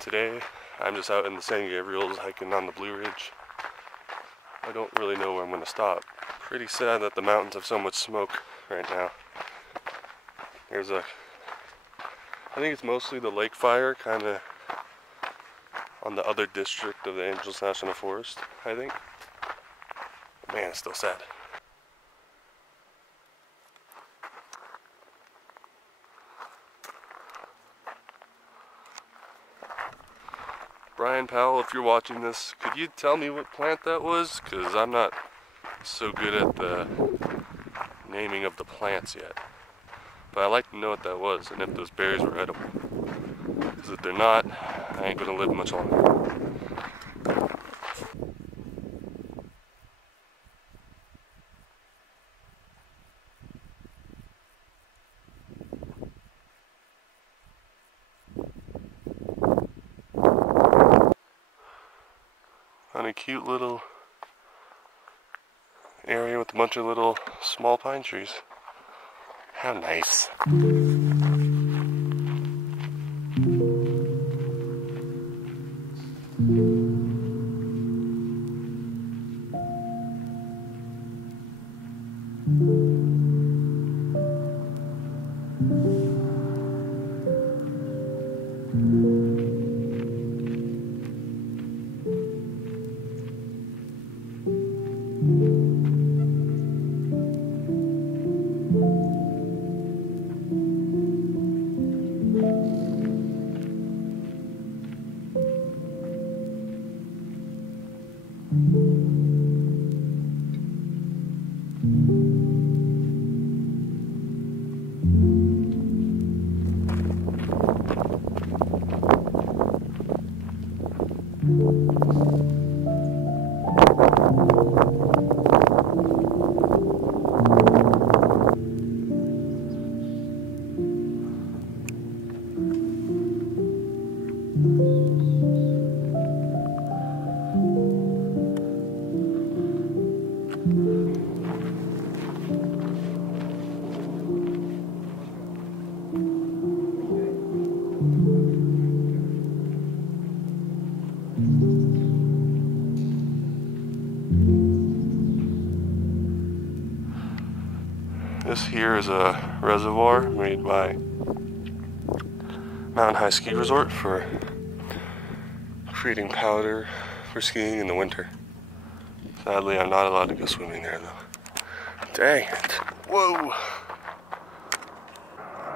Today I'm just out in the San Gabriels hiking on the Blue Ridge. I don't really know where I'm going to stop. Pretty sad that the mountains have so much smoke right now. I think it's mostly the lake fire kind of on the other district of the Angeles National Forest, I think. Man, it's still sad. Brian Powell, if you're watching this, could you tell me what plant that was? Because I'm not so good at the naming of the plants yet. But I'd like to know what that was and if those berries were edible. Because if they're not, I ain't gonna live much longer. On a cute little area with a bunch of little small pine trees. How nice. This here is a reservoir made by Mountain High Ski Resort for creating powder for skiing in the winter. Sadly, I'm not allowed to go swimming there though. Dang it. Whoa!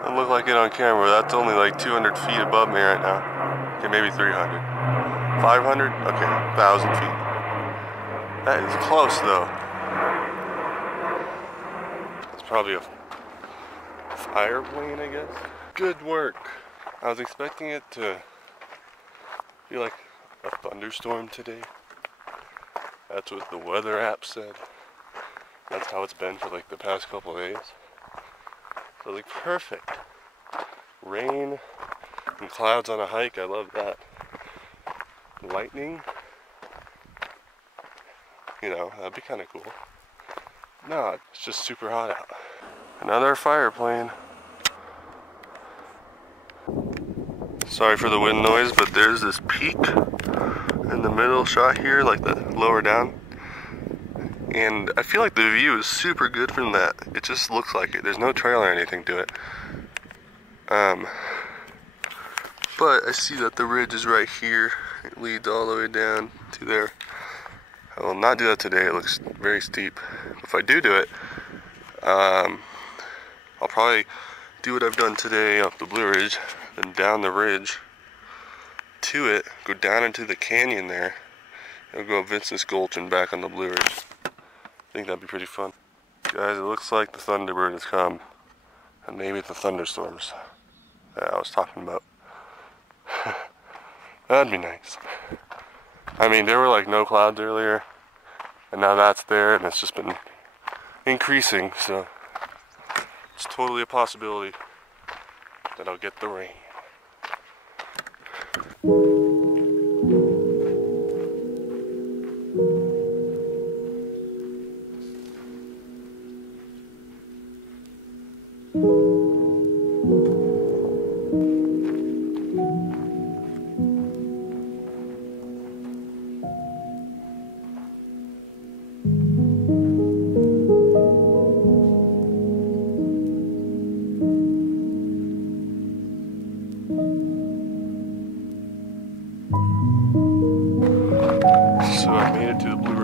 Doesn't look like it on camera. That's only like 200 feet above me right now. Okay, maybe 300. 500? Okay, 1,000 feet. That is close though. Probably a fire plane, I guess. Good work. I was expecting it to be like a thunderstorm today. That's what the weather app said. That's how it's been for like the past couple of days. So like perfect. Rain and clouds on a hike, I love that. Lightning, you know, that'd be kind of cool. No, it's just super hot out. Another fire plane. Sorry for the wind noise, but there's this peak in the middle shot here, like the lower down. And I feel like the view is super good from that. It just looks like it. There's no trail or anything to it. But I see that the ridge is right here. It leads all the way down to there. I will not do that today, it looks very steep. If I do it, I'll probably do what I've done today up the Blue Ridge, then down the ridge to it, go down into the canyon there, and go up Vincent's Gulch and back on the Blue Ridge. I think that'd be pretty fun. Guys, it looks like the Thunderbird has come, and maybe the thunderstorms that I was talking about. That'd be nice. I mean, there were like no clouds earlier, and now that's there, and it's just been increasing, so it's totally a possibility that I'll get the rain.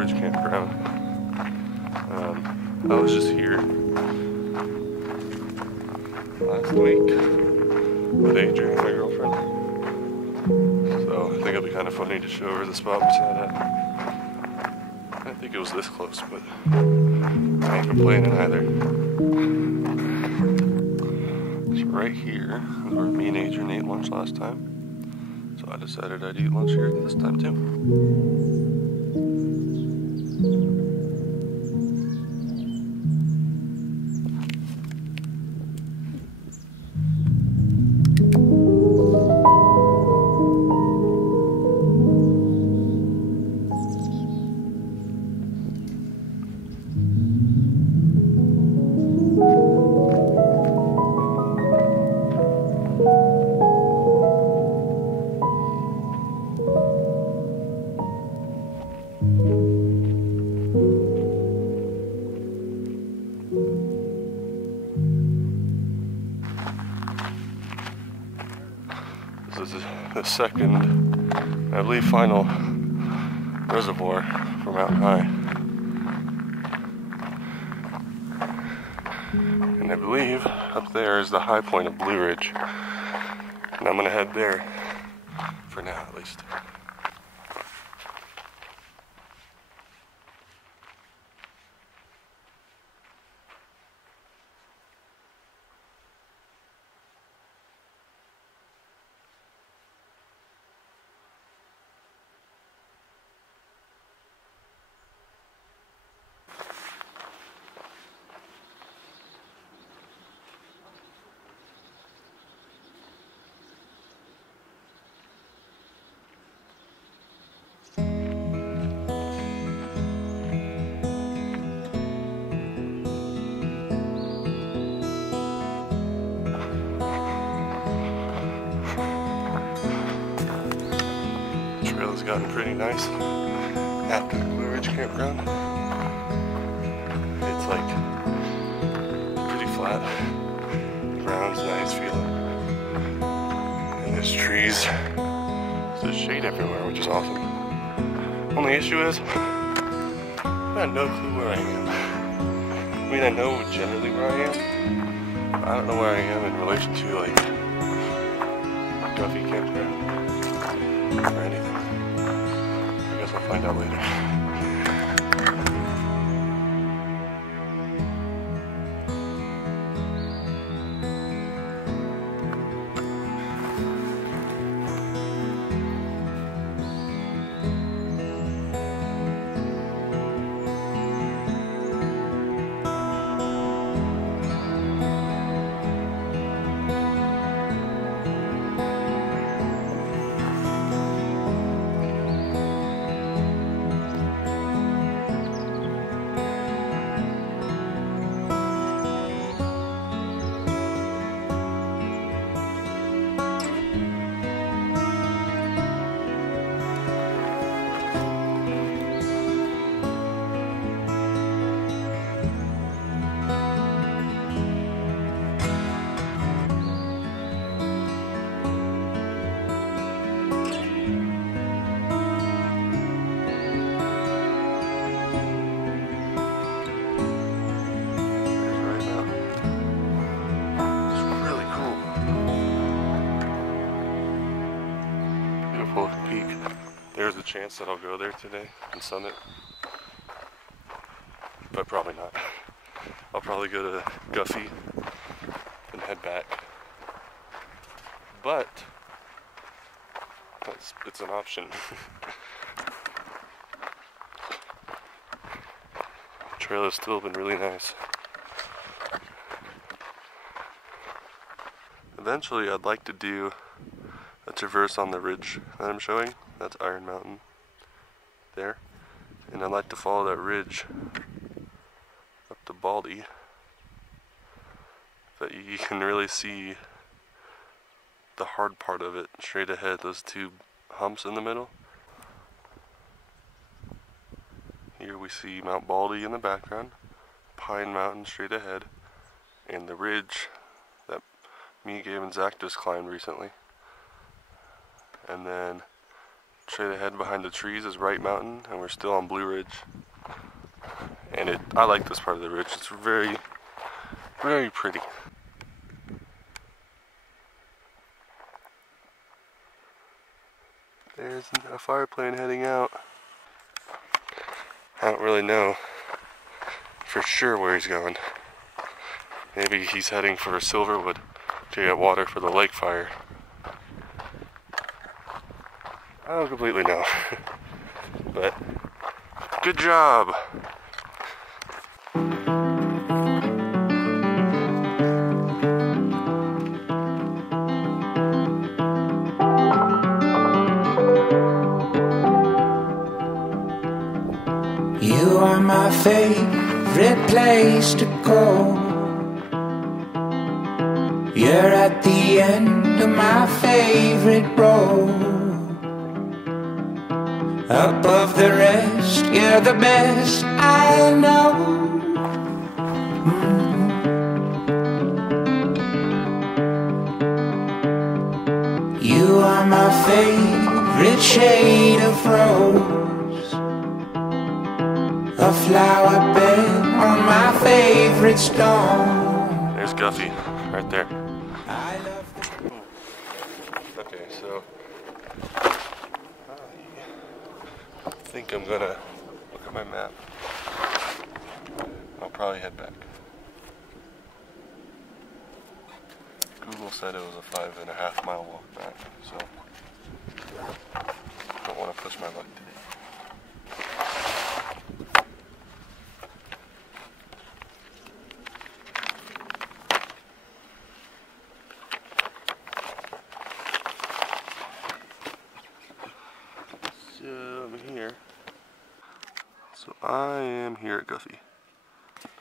Ridge campground. I was just here last week with Adrian, my girlfriend. So I think it'll be kind of funny to show her the spot we sat at. I didn't think it was this close, but I ain't complaining either. So right here is where me and Adrian ate lunch last time. So I decided I'd eat lunch here this time too. This is the second, I believe, final reservoir for Mountain High. And I believe up there is the high point of Blue Ridge. And I'm gonna head there, for now at least. Has gotten pretty nice after the Blue Ridge campground. It's like pretty flat. The ground's nice feeling. And there's trees. There's shade everywhere, which is awesome. Only issue is I have no clue where I am. I mean, I know generally where I am. But I don't know where I am in relation to like Guffy campground or anything. I'll find out later. There's a chance that I'll go there today and summit, but probably not. I'll probably go to Guffy and head back, but it's an option. The trail has still been really nice. Eventually I'd like to do a traverse on the ridge that I'm showing. That's Iron Mountain there. And I'd like to follow that ridge up to Baldy. But you can really see the hard part of it straight ahead, those two humps in the middle. Here we see Mount Baldy in the background, Pine Mountain straight ahead, and the ridge that me, Gabe, and Zach just climbed recently. And then Straight ahead behind the trees is Wright Mountain, and we're still on Blue Ridge. And I like this part of the ridge. It's very, very pretty. There's a fire plane heading out. I don't really know for sure where he's going. Maybe he's heading for Silverwood to get water for the lake fire. I don't completely know. But good job! You are my favorite place to go. You're at the end of my favorite road. Above the rest, you're the best I know. You are my favorite shade of rose. A flower bed on my favorite stone. There's Guffy, right there. Okay, so I think I'm gonna look at my map. I'll probably head back. Google said it was a 5.5 mile walk back, so don't want to push my luck today. So I am here at Guffy.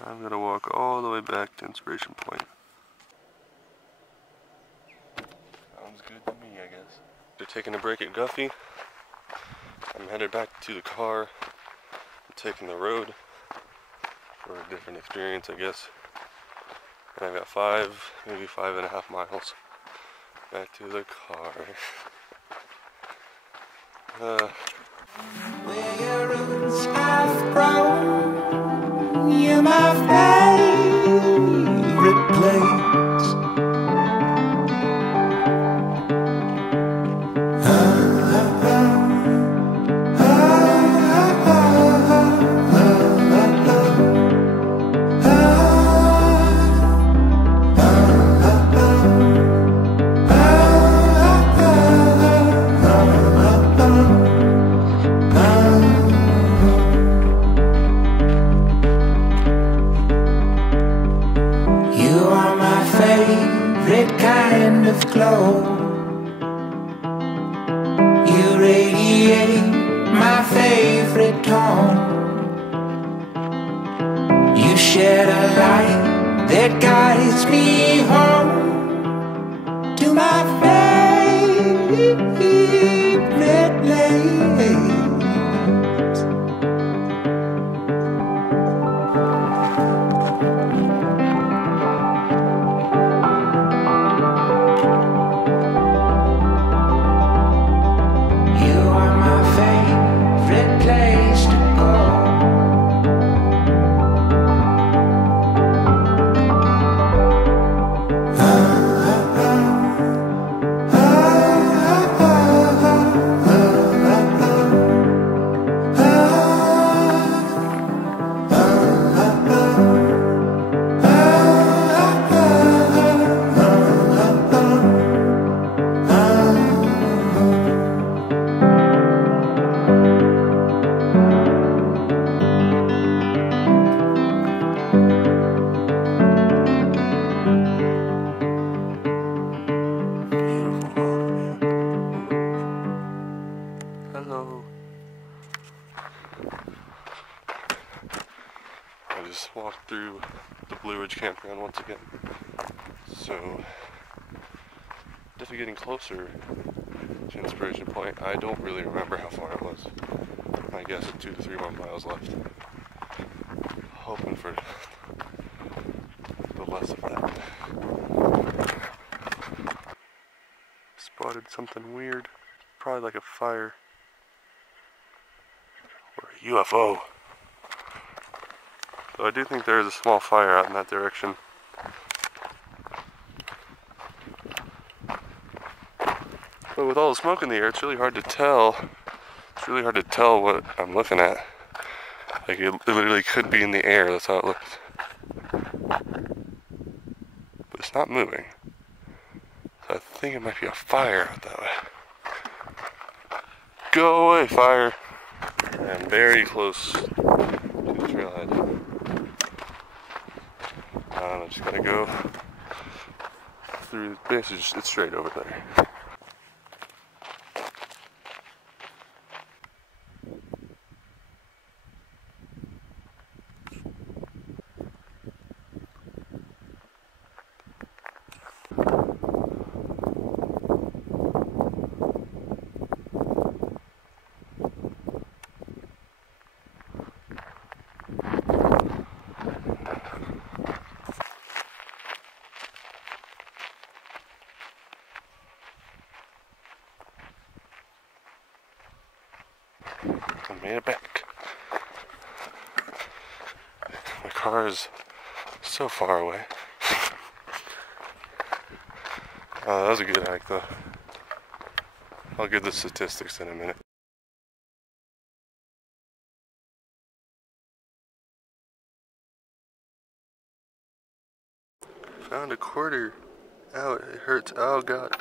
I'm gonna walk all the way back to Inspiration Point. Sounds good to me, I guess. They're taking a break at Guffy. I'm headed back to the car. I'm taking the road for a different experience, I guess. And I've got 5, maybe 5.5 miles back to the car. Where your roots have grown, you're my favorite place. Kind of glow. You radiate my favorite tone. You shed a light that guides me home to my favorite place. I just walked through the Blue Ridge campground once again. So, definitely getting closer to Inspiration Point. I don't really remember how far it was. I guess 2 to 3 more miles left. Hoping for the less of that. Spotted something weird. Probably like a fire UFO. So I do think there is a small fire out in that direction. But with all the smoke in the air, it's really hard to tell. It's really hard to tell what I'm looking at. Like it literally could be in the air, that's how it looks. But it's not moving. So I think it might be a fire out that way. Go away, fire! I'm very close to the trailhead. I just gotta go through, basically it's straight over there. I made it back. My car is so far away. Oh, that was a good hike though. I'll give the statistics in a minute. Found a quarter. Ow, it hurts. Oh god.